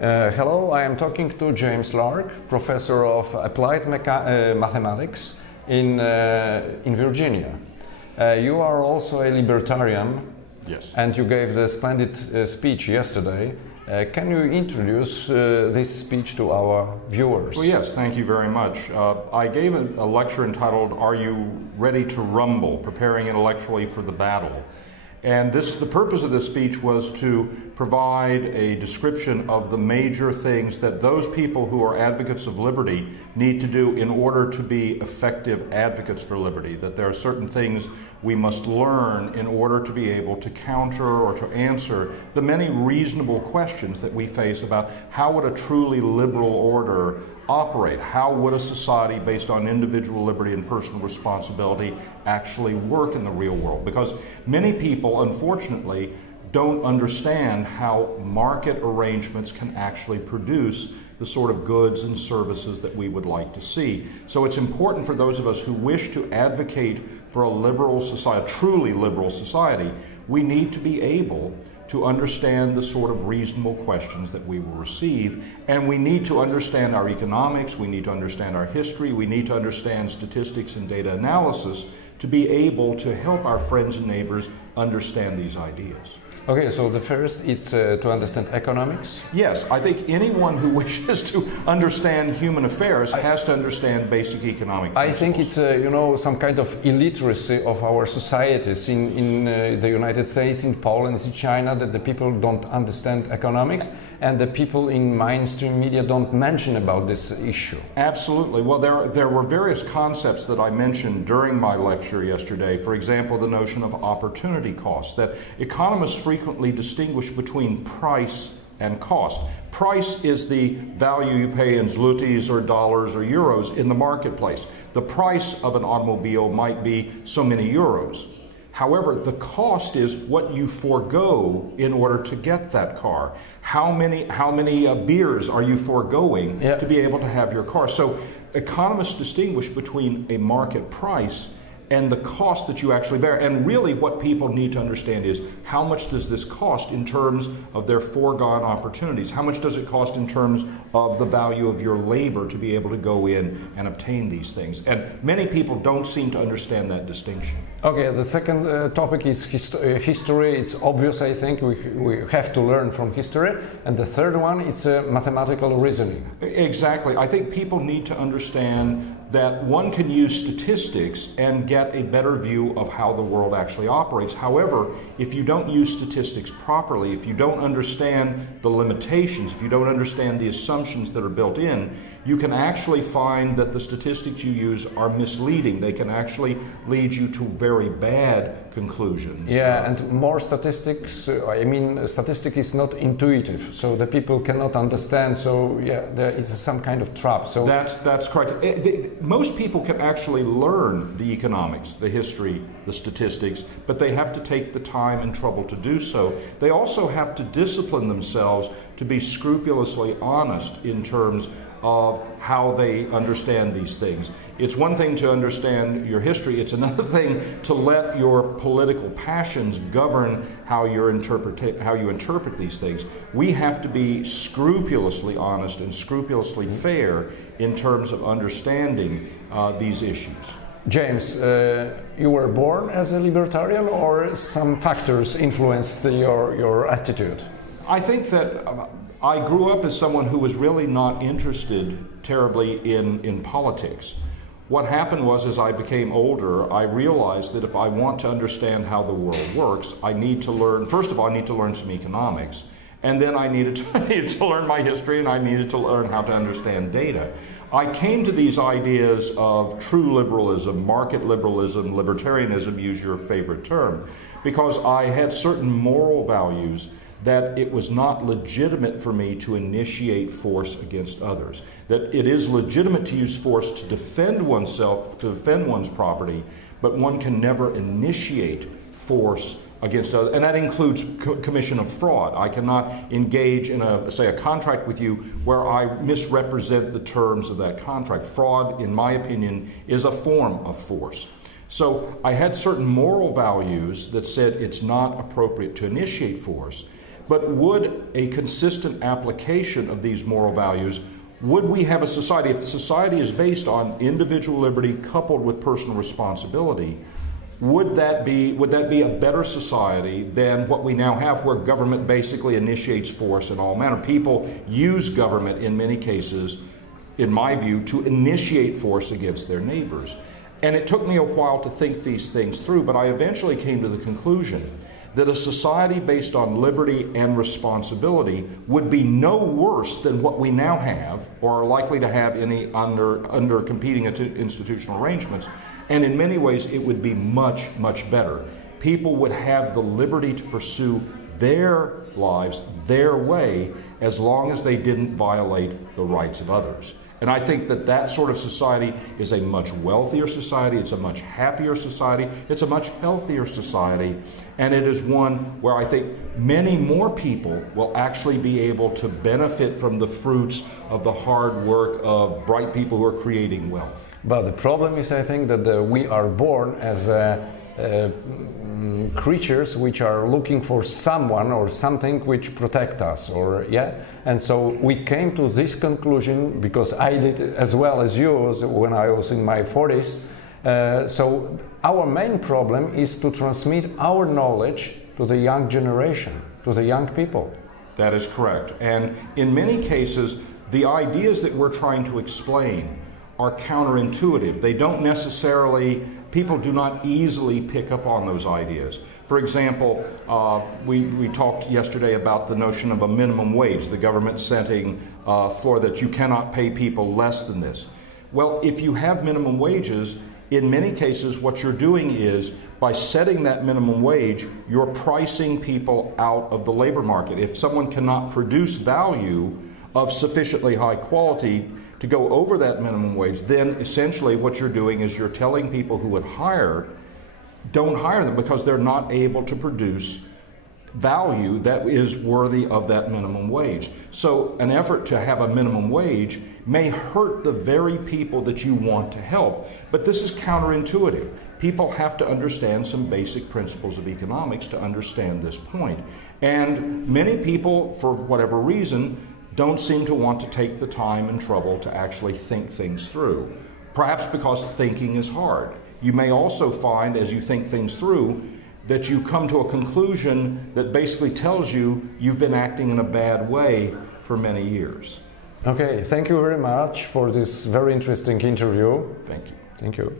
Hello, I am talking to James Lark, Professor of Applied Mathematics in Virginia. You are also a libertarian. Yes. And you gave the splendid speech yesterday. Can you introduce this speech to our viewers? Well, yes, thank you very much. I gave a lecture entitled, Are You Ready to Rumble? Preparing Intellectually for the Battle. And the purpose of this speech was to provide a description of the major things that those people who are advocates of liberty need to do in order to be effective advocates for liberty. That there are certain things we must learn in order to be able to counter or to answer the many reasonable questions that we face about how would a truly liberal order operate? How would a society based on individual liberty and personal responsibility actually work in the real world? Because many people, unfortunately, don't understand how market arrangements can actually produce the sort of goods and services that we would like to see. So it's important for those of us who wish to advocate for a liberal society, a truly liberal society, we need to be able to understand the sort of reasonable questions that we will receive, and we need to understand our economics, we need to understand our history, we need to understand statistics and data analysis to be able to help our friends and neighbors understand these ideas. Okay, so the first is to understand economics? Yes, I think anyone who wishes to understand human affairs has to understand basic economic principles. I think it's, you know, some kind of illiteracy of our societies in the United States, in Poland, in China, that the people don't understand economics, and the people in mainstream media don't mention about this issue. Absolutely. Well, there were various concepts that I mentioned during my lecture yesterday. For example, the notion of opportunity cost, that economists frequently distinguish between price and cost. Price is the value you pay in zlotys or dollars or euros in the marketplace. The price of an automobile might be so many euros. However, the cost is what you forego in order to get that car. How many beers are you foregoing to be able to have your car? So economists distinguish between a market price and the cost that you actually bear. And really what people need to understand is how much does this cost in terms of their foregone opportunities? How much does it cost in terms of the value of your labor to be able to go in and obtain these things? And many people don't seem to understand that distinction. Okay, the second topic is history. It's obvious, I think, we have to learn from history. And the third one is mathematical reasoning. Exactly. I think people need to understand that one can use statistics and get a better view of how the world actually operates. However, if you don't use statistics properly, if you don't understand the limitations, if you don't understand the assumptions that are built in, you can actually find that the statistics you use are misleading. They can actually lead you to very bad conclusions. Yeah, and more statistics, I mean, statistics is not intuitive, so the people cannot understand, so yeah, there is some kind of trap. So that's correct. Most people can actually learn the economics, the history, the statistics, but they have to take the time and trouble to do so. They also have to discipline themselves to be scrupulously honest in terms of how they understand these things. It's one thing to understand your history, it's another thing to let your political passions govern how you interpret these things. We have to be scrupulously honest and scrupulously fair in terms of understanding these issues. James, you were born as a libertarian, or some factors influenced your attitude? I think that I grew up as someone who was really not interested terribly in politics. What happened was, as I became older, I realized that if I want to understand how the world works, I need to learn, first of all, I need to learn some economics, and then I needed to learn my history, and I needed to learn how to understand data. I came to these ideas of true liberalism, market liberalism, libertarianism, use your favorite term, because I had certain moral values that it was not legitimate for me to initiate force against others. That it is legitimate to use force to defend oneself, to defend one's property, but one can never initiate force against others. And that includes commission of fraud. I cannot engage in say a contract with you where I misrepresent the terms of that contract. Fraud, in my opinion, is a form of force. So I had certain moral values that said it's not appropriate to initiate force. but would a consistent application of these moral values, would we have a society, if society is based on individual liberty coupled with personal responsibility, would that be a better society than what we now have, where government basically initiates force in all manner? People use government in many cases, in my view, to initiate force against their neighbors. And it took me a while to think these things through, but I eventually came to the conclusion that a society based on liberty and responsibility would be no worse than what we now have, or are likely to have any under competing institutional arrangements. And in many ways, it would be much, much better. People would have the liberty to pursue their lives their way, as long as they didn't violate the rights of others. And I think that that sort of society is a much wealthier society, it's a much happier society, it's a much healthier society, and it is one where I think many more people will actually be able to benefit from the fruits of the hard work of bright people who are creating wealth. But the problem is, I think, that we are born as creatures which are looking for someone or something which protect us, or and so we came to this conclusion, because I did as well as you when I was in my 40s. So our main problem is to transmit our knowledge to the young generation, to the young people. That is correct. And in many cases, the ideas that we're trying to explain are counterintuitive. They don't necessarily, people do not easily pick up on those ideas. For example, we talked yesterday about the notion of a minimum wage, the government setting for that you cannot pay people less than this. Well, if you have minimum wages, in many cases what you're doing is, by setting that minimum wage, you're pricing people out of the labor market. If someone cannot produce value of sufficiently high quality to go over that minimum wage, then essentially what you're doing is you're telling people who would hire, don't hire them, because they're not able to produce value that is worthy of that minimum wage. So an effort to have a minimum wage may hurt the very people that you want to help, but this is counterintuitive. People have to understand some basic principles of economics to understand this point. And many people, for whatever reason, don't seem to want to take the time and trouble to actually think things through. Perhaps because thinking is hard. You may also find, as you think things through, that you come to a conclusion that basically tells you you've been acting in a bad way for many years. Okay, thank you very much for this very interesting interview. Thank you. Thank you.